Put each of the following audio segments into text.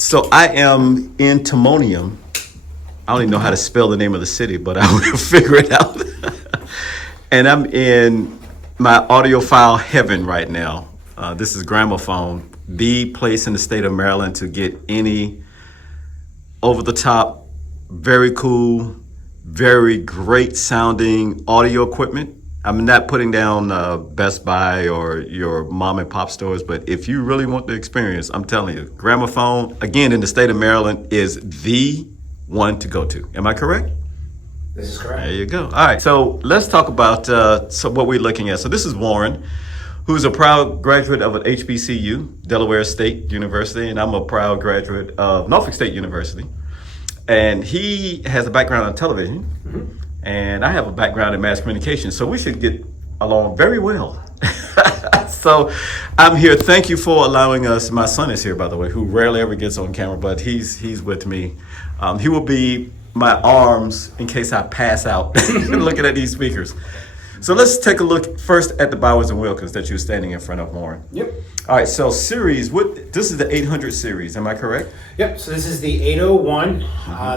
So I am in Timonium. I don't even know how to spell the name of the city, but I will figure it out. And I'm in my audiophile heaven right now. This is Gramophone, the place in the state of Maryland to get any over-the-top, very cool, very great sounding audio equipment. I'm not putting down Best Buy or your mom and pop stores, but if you really want the experience, I'm telling you, Gramophone, again, in the state of Maryland, is the one to go to. Am I correct? This is correct. There you go. All right, so let's talk about what we're looking at. So this is Warren, who's a proud graduate of an HBCU, Delaware State University, and I'm a proud graduate of Norfolk State University. And he has a background in television, and I have a background in mass communication, so we should get along very well. So I'm here. Thank you for allowing us. My son is here, by the way, who rarely ever gets on camera, but he's with me. He will be my arms in case I pass out looking at these speakers. So let's take a look first at the Bowers and Wilkins that you're standing in front of, Warren. Yep. All right, so series, this is the 800 series, am I correct? Yep, so this is the 801.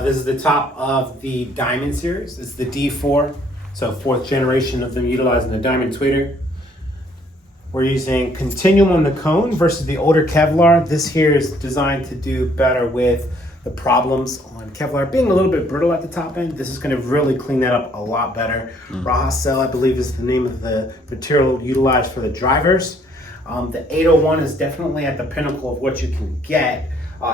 This is the top of the Diamond series. It's the D4, so fourth generation of them utilizing the Diamond tweeter. We're using continuum on the cone versus the older Kevlar. This here is designed to do better with the problems on Kevlar being a little bit brittle at the top end. This is going to really clean that up a lot better. Raha Cell, I believe, is the name of the material utilized for the drivers. The 801 is definitely at the pinnacle of what you can get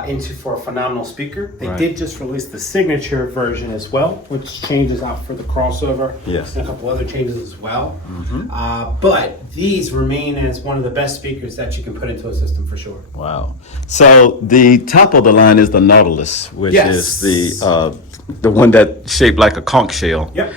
into for a phenomenal speaker. They did just release the signature version as well, which changes out for the crossover. Yes. And a couple other changes as well. But these remain as one of the best speakers that you can put into a system for sure. Wow. So the top of the line is the Nautilus, which is the one that shaped like a conch shell. Yep.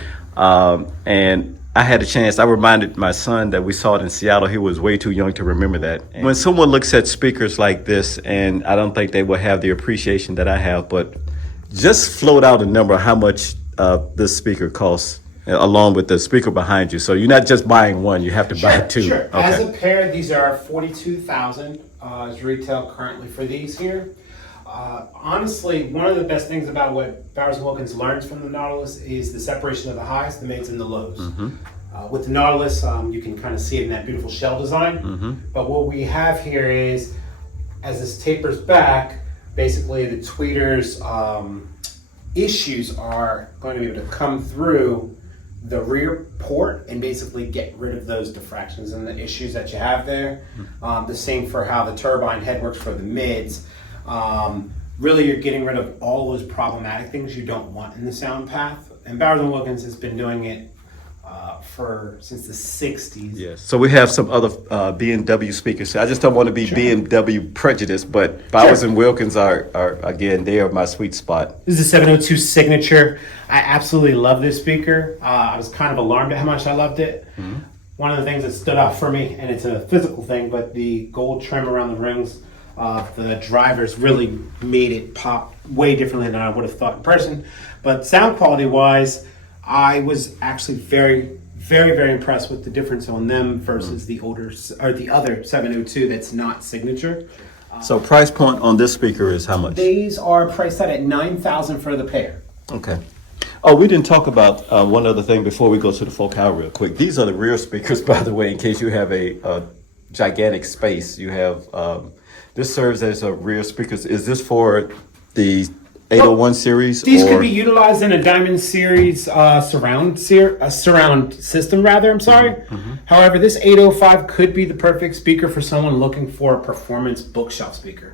And I had a chance, I reminded my son that we saw it in Seattle. He was way too young to remember that. And when someone looks at speakers like this, and I don't think they will have the appreciation that I have, but just float out a number of how much this speaker costs along with the speaker behind you. So you're not just buying one, you have to buy two. Sure. Okay. As a pair, these are $42,000 is retail currently for these here. Honestly, one of the best things about what Bowers & Wilkins learns from the Nautilus is the separation of the highs, the mids, and the lows. With the Nautilus, you can kind of see it in that beautiful shell design. But what we have here is, as this tapers back, basically the tweeter's issues are going to be able to come through the rear port and basically get rid of those diffractions and the issues that you have there. The same for how the turbine head works for the mids. Really, you're getting rid of all those problematic things you don't want in the sound path. And Bowers & Wilkins has been doing it since the 60s. Yes. So we have some other B&W speakers. I just don't want to be B&W prejudiced, but Bowers and Wilkins are again, they are my sweet spot. This is a 702 signature. I absolutely love this speaker. I was kind of alarmed at how much I loved it. One of the things that stood out for me, and it's a physical thing, but the gold trim around the rings, the drivers really made it pop way differently than I would have thought in person. But sound quality wise, I was actually very, very impressed with the difference on them versus the other 702 that's not signature. So price point on this speaker is how much? These are priced out at $9,000 for the pair. Okay. Oh, we didn't talk about one other thing before we go to the Focal real quick. These are the rear speakers, by the way, in case you have a gigantic space. You have this serves as a rear speaker. Is this for the 801 series? These could be utilized in a Diamond series surround system, rather. I'm sorry. However, this 805 could be the perfect speaker for someone looking for a performance bookshelf speaker.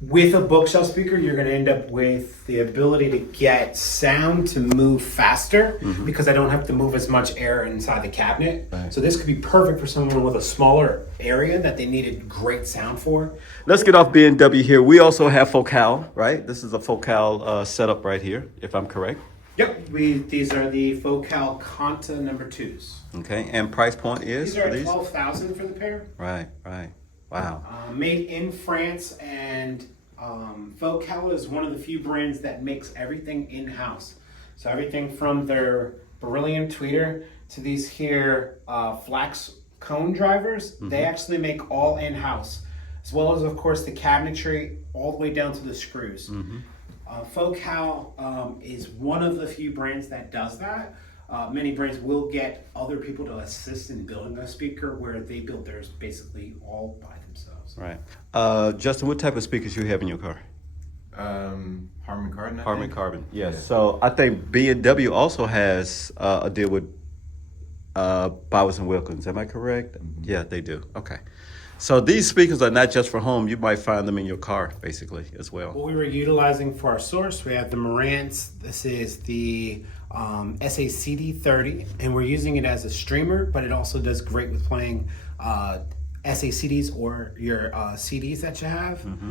With a bookshelf speaker, you're going to end up with the ability to get sound to move faster because I don't have to move as much air inside the cabinet. So this could be perfect for someone with a smaller area that they needed great sound for. Let's get off B&W here. We also have Focal, right? This is a Focal setup right here, if I'm correct. Yep, these are the Focal Conta number 2s. Okay, and price point is these are for these? $12,000 for the pair. Right. Wow. Made in France, and Focal is one of the few brands that makes everything in-house. So everything from their beryllium tweeter to these here flax cone drivers, they actually make all in-house. as well as, of course, the cabinetry all the way down to the screws. Focal is one of the few brands that does that. Many brands will get other people to assist in building a speaker, where they build theirs basically all by themselves. Right. Justin, what type of speakers you have in your car? Harman Kardon. Harman Kardon. Yes. Yeah. So I think B&W also has a deal with Bowers and Wilkins. Am I correct? Mm-hmm. Yeah, they do. Okay. So these speakers are not just for home. You might find them in your car, basically, as well. What we were utilizing for our source, we have the Marantz. This is the SACD30, and we're using it as a streamer, but it also does great with playing SACDs or your CDs that you have. Mm-hmm.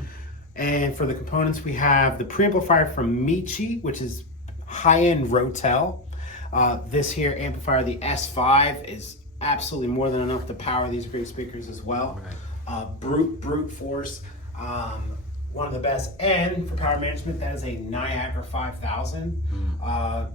And for the components, we have the preamplifier from Michi, which is high-end Rotel. This here amplifier, the S5, is absolutely more than enough to power these great speakers as well. Right. Brute Force, one of the best. And for power management, that is a Niagara 5000,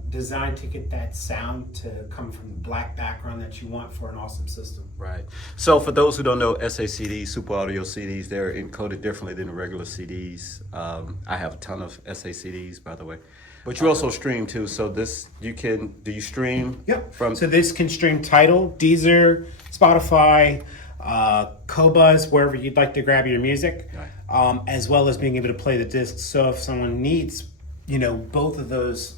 designed to get that sound to come from the black background that you want for an awesome system. Right. So for those who don't know, SACDs, Super Audio CDs, they're encoded differently than the regular CDs. I have a ton of SACDs, by the way. But you also stream too, so do you stream? Yep. So this can stream Tidal, Deezer, Spotify, Qobuz, wherever you'd like to grab your music, right. As well as being able to play the discs. So if someone needs, both of those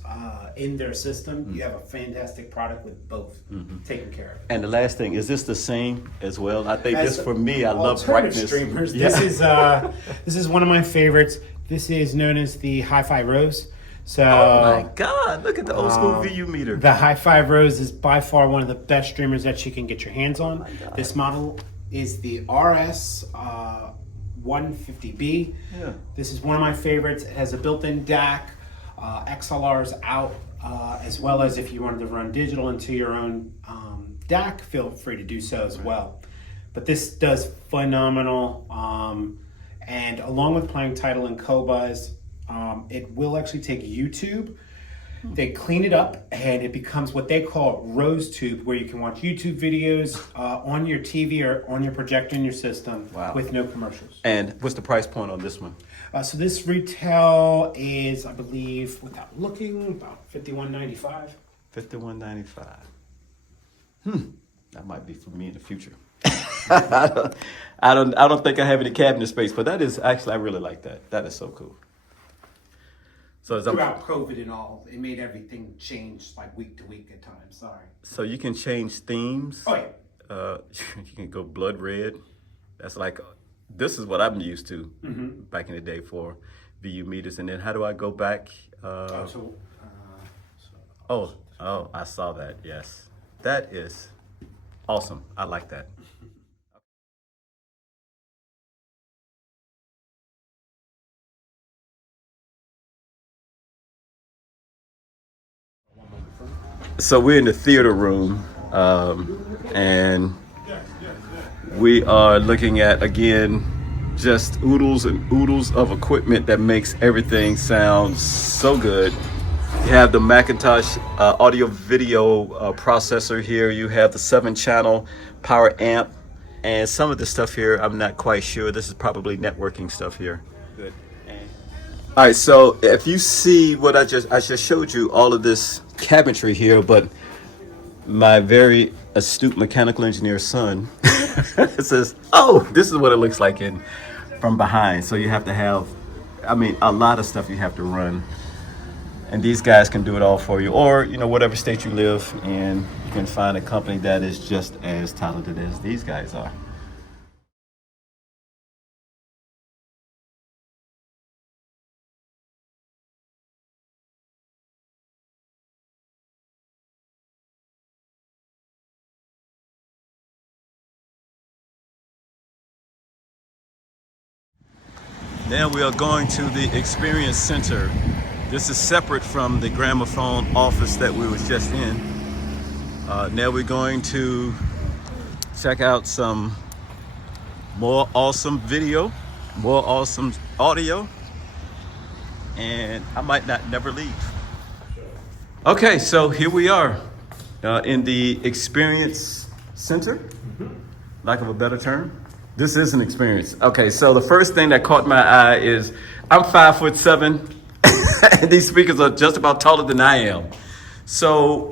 in their system, you have a fantastic product with both taken care of. And the last thing, is this the same as well? I think this, for me, I love brightness. Streamers. Yeah. This is one of my favorites. This is known as the Hi-Fi Rose. So, oh my God, look at the old school VU meter. The Hi-Fi Rose is by far one of the best streamers that you can get your hands on. Oh, this model is the RS 150B. Yeah. This is one of my favorites. It has a built-in DAC, XLRs out, as well as if you wanted to run digital into your own DAC, feel free to do so as well. But this does phenomenal. And along with playing Tidal and Qobuz, it will actually take YouTube. They clean it up and it becomes what they call Rose Tube, where you can watch YouTube videos on your TV or on your projector in your system. Wow. With no commercials. And what's the price point on this one? So this retail is, I believe, without looking, about $51.95. $51.95. That might be for me in the future. I don't think I have any cabinet space, but that is actually, I really like that. That is so cool. So throughout COVID and all, it made everything change like week to week at times. Sorry. So you can change themes. Oh yeah. You can go blood red. That's like, this is what I'm used to back in the day for VU meters. And then how do I go back? I saw that. Yes, that is awesome. I like that. So we're in the theater room, and we are looking at, again, just oodles and oodles of equipment that makes everything sound so good. You have the Macintosh audio video processor here. You have the 7-channel power amp, and some of the stuff here, I'm not quite sure. This is probably networking stuff here. Good. All right, so if you see what I just showed you, all of this cabinetry here, but my very astute mechanical engineer son says, oh, this is what it looks like from behind. So you have to have, a lot of stuff you have to run. And these guys can do it all for you. Or, whatever state you live in, you can find a company that is just as talented as these guys are. Now we are going to the Experience Center. This is separate from the gramophone office that we was just in. Now we're going to check out some more awesome video, more awesome audio, and I might never leave. Okay, so here we are in the Experience Center, lack of a better term. This is an experience. Okay, so the first thing that caught my eye is I'm 5'7", and these speakers are just about taller than I am. So,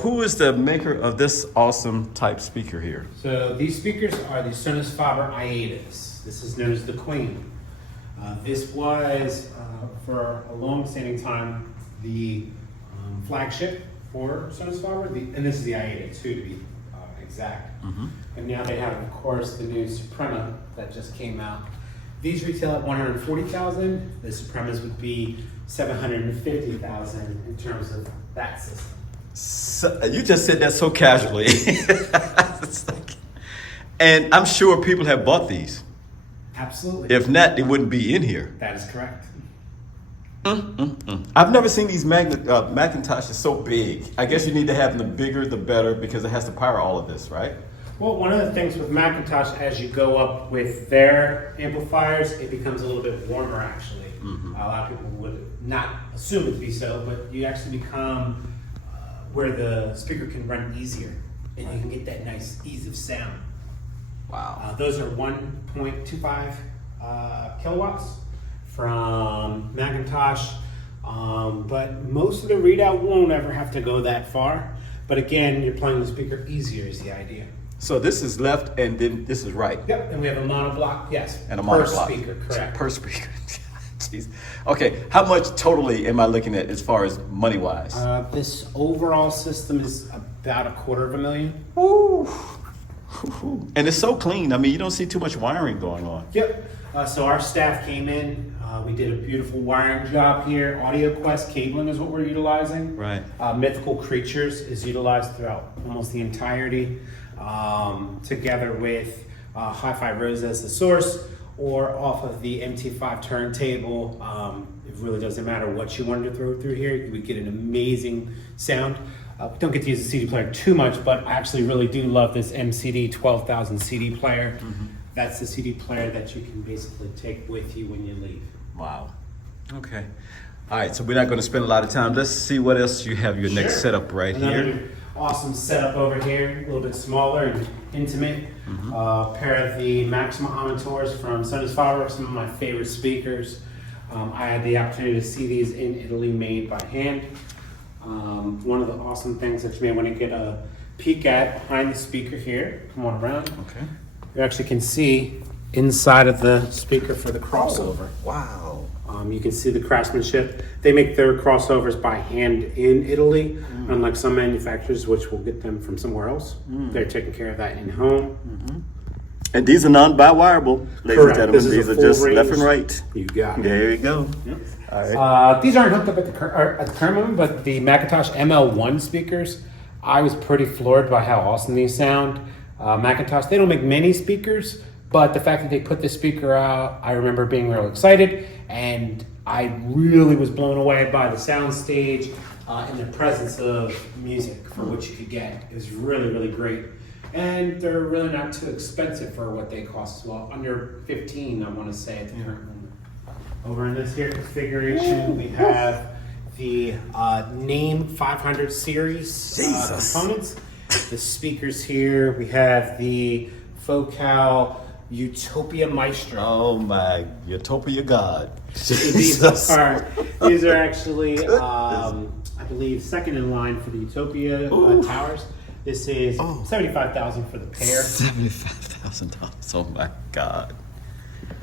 who is the maker of this awesome type speaker here? So these speakers are the Sonos Faber Iatus. This is known as the Queen. This was, for a long-standing time, the flagship for Sonos Faber, and this is the Iatus too, to be exact. And now they have, of course, the new Suprema that just came out. These retail at $140,000. The Supremas would be $750,000 in terms of that system. So, you just said that so casually. It's like- and I'm sure people have bought these. Absolutely. If not, they wouldn't be in here. That is correct. I've never seen these Macintoshes so big. I guess you need to have them the bigger, the better, because it has to power all of this, right? Well, one of the things with Macintosh, as you go up with their amplifiers, it becomes a little bit warmer, actually. A lot of people would not assume it to be so, but you actually become where the speaker can run easier, and you can get that nice ease of sound. Wow. Those are 1.25 kilowatts from Macintosh, but most of the readout won't ever have to go that far. But again, you're playing the speaker easier is the idea. So this is left and then this is right. Yep, and we have a monoblock, yes. And a per monoblock. speaker, correct. Per speaker. Jeez. Okay, how much totally am I looking at as far as money-wise? This overall system is about $250,000. Woo. And it's so clean. I mean, you don't see too much wiring going on. Yep. So our staff came in. We did a beautiful wiring job here. AudioQuest cabling is what we're utilizing. Right. Mythical Creatures is utilized throughout almost the entirety, together with Hi-Fi Rose as the source, or off of the MT5 turntable. It really doesn't matter what you wanted to throw through here. You would get an amazing sound. Don't get to use the CD player too much, but I actually really do love this MCD 12,000 CD player. That's the CD player that you can basically take with you when you leave. Wow. Okay. All right, so we're not going to spend a lot of time. Let's see what else you have your next Sure. setup right Another here. awesome setup over here, a little bit smaller and intimate. Pair of the Maxima Amateurs from Sonos Faber, some of my favorite speakers. I had the opportunity to see these in Italy, made by hand. One of the awesome things that you may want to get a peek at behind the speaker here. Come on around. Okay. You actually can see inside of the speaker for the crossover. Wow. You can see the craftsmanship. They make their crossovers by hand in Italy, unlike some manufacturers, which will get them from somewhere else. They're taking care of that in home. And these are non-bi-wireable, ladies Correct. and This gentlemen. is These a are just full left range. and right. You got it. There you go. Yep. All right. These aren't hooked up at the current moment, but the Macintosh ML1 speakers, I was pretty floored by how awesome these sound. Macintosh, they don't make many speakers, but the fact that they put this speaker out, I remember being real excited, and I really was blown away by the sound stage and the presence of music for what you could get. It was really, really great. And they're really not too expensive for what they cost as well. Under 15, I want to say, at the current moment. Over in this here configuration, we have the Name 500 series components. The speakers here, we have the Focal Utopia Maestro. Oh my Utopia God. These are actually, I believe, second in line for the Utopia towers. This is $75,000 for the pair. $75,000. Oh my God.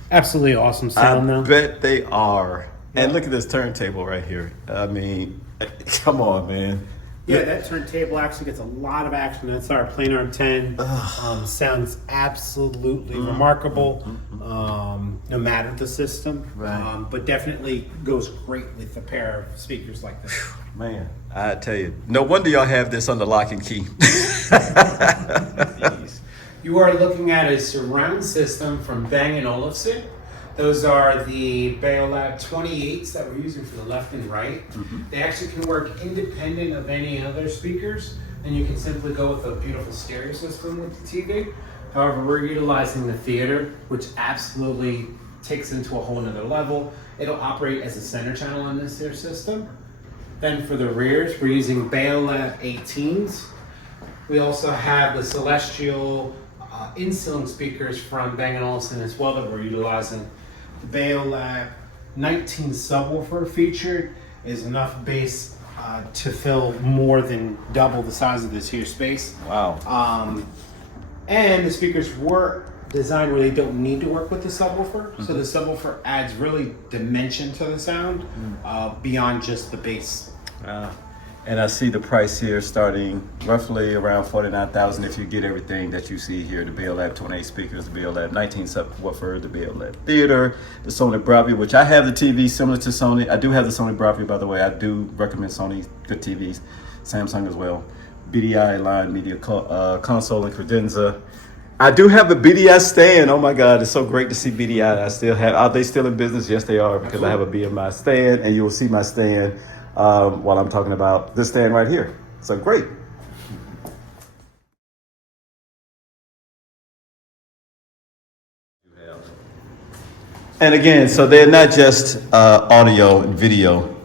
Absolutely awesome sound, though. I bet they are. And look at this turntable right here. I mean, come on, man. Yeah, that turntable actually gets a lot of action. That's our Planar 10. Sounds absolutely remarkable, no matter the system. Right. But definitely goes great with a pair of speakers like this. Man, I tell you, no wonder y'all have this under lock and key. You are looking at a surround system from Bang & Olufsen. Those are the Beolab 28s that we're using for the left and right. They actually can work independent of any other speakers, and you can simply go with a beautiful stereo system with the TV. However, we're utilizing the theater, which absolutely takes it into a whole nother level. It'll operate as a center channel in this here system. Then for the rears, we're using Beolab 18s. We also have the Celestial in-ceiling speakers from Bang & Olufsen as well that we're utilizing. The Baolab 19 subwoofer featured is enough bass to fill more than double the size of this here space. Wow. And the speakers were designed where they don't need to work with the subwoofer. So the subwoofer adds really dimension to the sound beyond just the bass. And I see the price here starting roughly around $49,000 if you get everything that you see here. The Baolab 28 speakers, the Baolab 19 subwoofer, the Baolab Theater, the Sony Bravia, which I have the TV similar to Sony. I do have the Sony Bravia, by the way. I do recommend Sony, good TVs. Samsung as well. BDI line media console and credenza. I do have a BDI stand. Oh my God, it's so great to see BDI. I still have, are they still in business? Yes, they are, because I have a BMI stand, and you'll see my stand while I'm talking about this stand right here. So great. And again, so they're not just audio and video.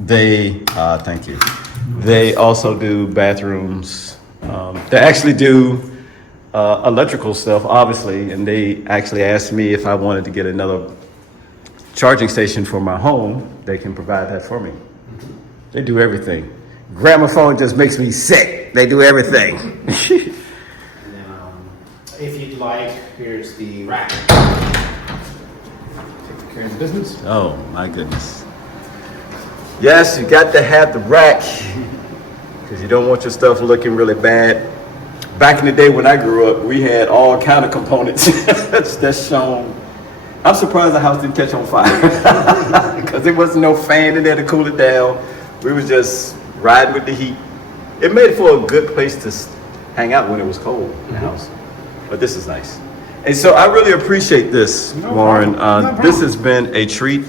They, thank you. They also do bathrooms. They actually do electrical stuff, obviously, and they actually asked me if I wanted to get another charging station for my home. They can provide that for me. They do everything. Gramophone just makes me sick. They do everything. Now, if you'd like, here's the rack. Take care of the business. Oh my goodness. Yes, you got to have the rack because you don't want your stuff looking really bad. Back in the day when I grew up, we had all kind of components that's shown. I'm surprised the house didn't catch on fire because there wasn't no fan in there to cool it down. We was just riding with the heat. It made it for a good place to hang out when it was cold in the house. But this is nice. And so I really appreciate this, Warren. This has been a treat.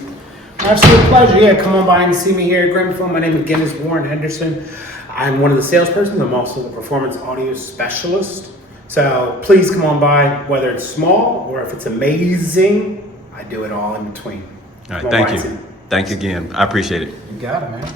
Absolute pleasure. Yeah, come on by and see me here at Gramophone. My name again is Warren Henderson. I'm one of the salespersons. I'm also the performance audio specialist. So please come on by, whether it's small or if it's amazing. I do it all in between. All right, thank you. Thank you again. I appreciate it. You got it, man.